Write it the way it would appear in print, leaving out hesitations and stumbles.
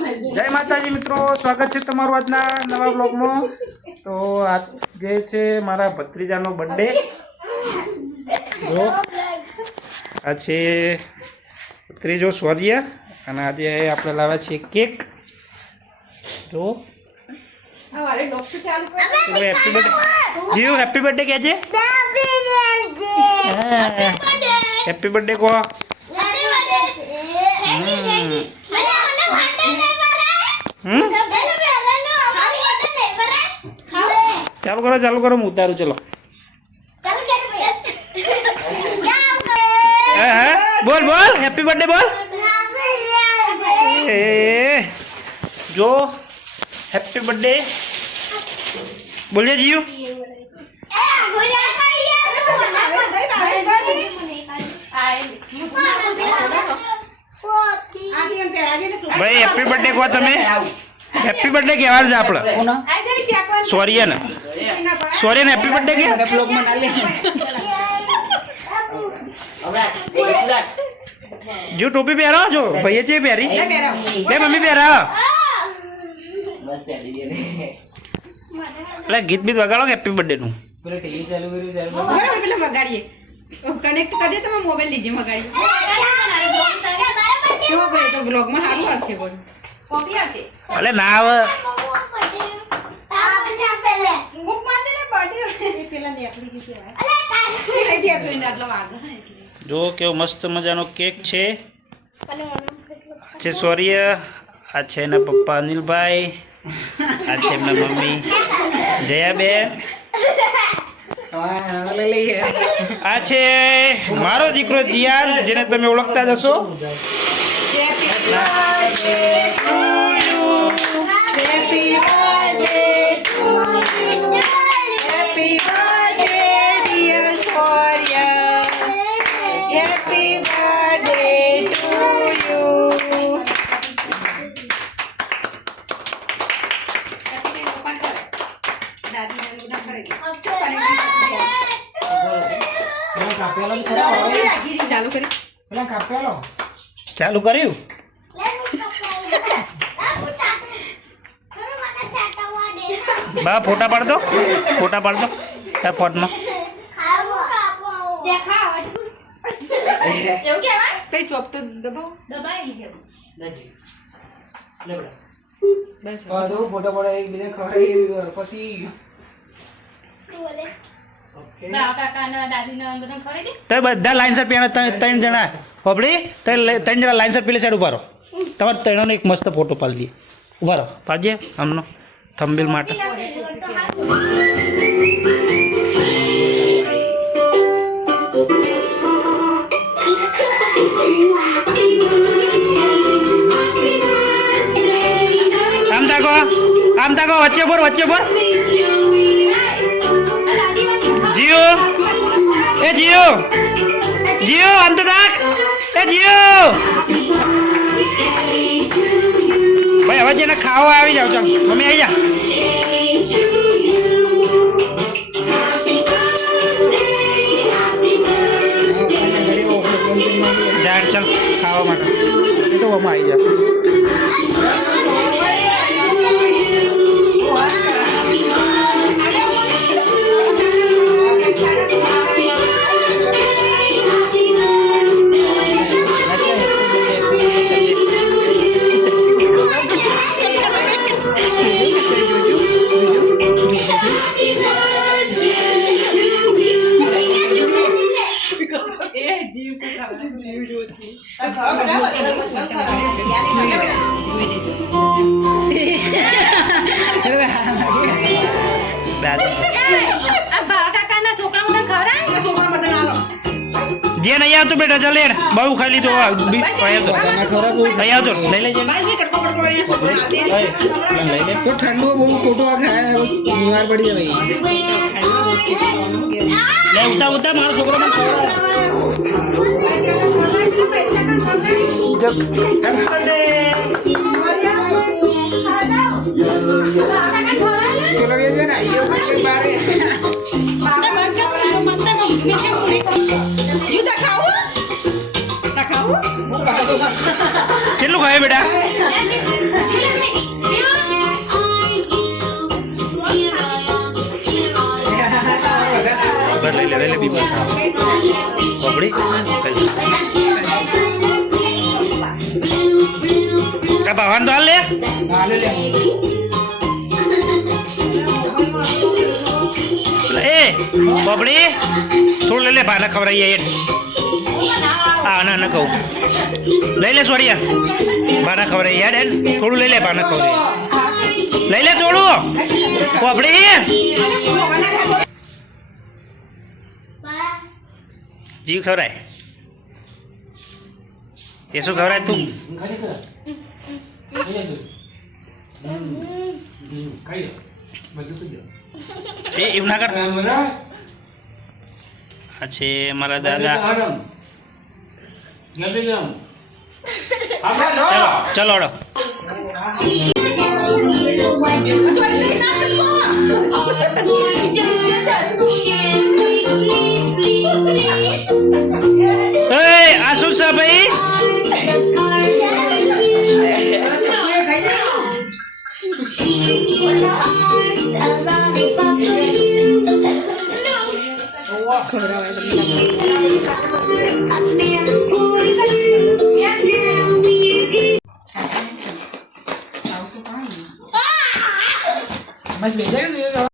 જય માતાજી મિત્રો, સ્વાગત છે તમારું આજના નવા બ્લોગમાં। તો આજે છે મારા ભત્રીજાનો બર્થડે। જો આ છે ભત્રીજો સ્વર્ય અને આજે આપણે લાવ્યા છીએ કેક। જો હેપી બર્થડે જીવ, હેપી બર્થડે કહેજે। હેપી બર્થડે કહો। ચાલુ કરો હું ઉતારું। ચલો બોલ બોલ હેપી બર્થડે બોલ। જો હેપી બર્થડે બોलिए जीव। भाई हैप्पी बर्थडे को तमे हैप्पी बर्थडे कहेवा छे आपणे सॉरी ने हैप्पी बर्थडे के ब्लॉग मना ले जो टोपी पहरो जो भैया चे पहरी ले मम्मी पहरा बस पहरी दे એટલે ગીત બીત વગાડો હેપી બર્થડે નું। પેલા ટીવી ચાલુ કર્યું બરાબર, પેલા વગાડીએ કનેક્ટ કરી દે તમે મોબાઈલ લીજે વગાડી કેવો કરે તો વ્લોગ માં સારું આવશે બોલ કોપી આવશે અલે ના આવે મુક માર દે ને બર્થડે પેલા ને આપડી ગીત આવે અલે દે તો ઇન આટલો વાગ જો કેવો મસ્ત મજાનો કેક છે છે સૌર્ય આ છે એના પપ્પા અનિલભાઈ આ છે એમના મમ્મી જયાબેન આ છે મારો દીકરો જીયાન જેને તમે ઓળખતા જ હશો। ચાલુ કર્યું બા ફોટા પાડતો ફોટમાં બધા લાઈનસર પીવાના ત્રણ જણા હોબડી ત્રણ જણા લાઈનસર પેલી સાઈડ ઉભા રહો। તમારે ત્રણોને એક મસ્ત ફોટો પાડી દઈએ। ઉભા રહો પાડજે આમનો થંબનેલ માટે। આમ તાકો વચ્ચે પર જીઓ એ જીઓ આમ તો તાક એ જીઓ ભાઈ હવે જેને ખાવા આવી જાવ ચાલ મમ્મી આવી જા ચાલ ખાવા માટે એ તો મમ્મા આવી જા। જે નહીં આવતું બેટા ચાલ યાર બહુ ખાઈ લીધું નહીં આવતો લઈ લેજે તો ઠંડુ બહુ ખોટો ખાય બીમાર પડી જાય લે ઉતા મારો છોકરો કેટલું ખાય બેટા બી બતાવો બબડી આ ભાવાન તો હાલ લે એ બબડી થોડું લઈ લે ભાને ખવડાવીએ એક હા ના ના કહું લઈ લે સોરિયા ભાને ખવડાવીએ યાર થોડું લઈ લે ભાને ખવડાવીએ લઈ લે થોડું બબડી જીવ ખવડાય એ શું ખવડાય તું એ એવું ના કર આ છે મારા દાદા ચલો ચલો આ શું છે ભાઈ Mas beda kan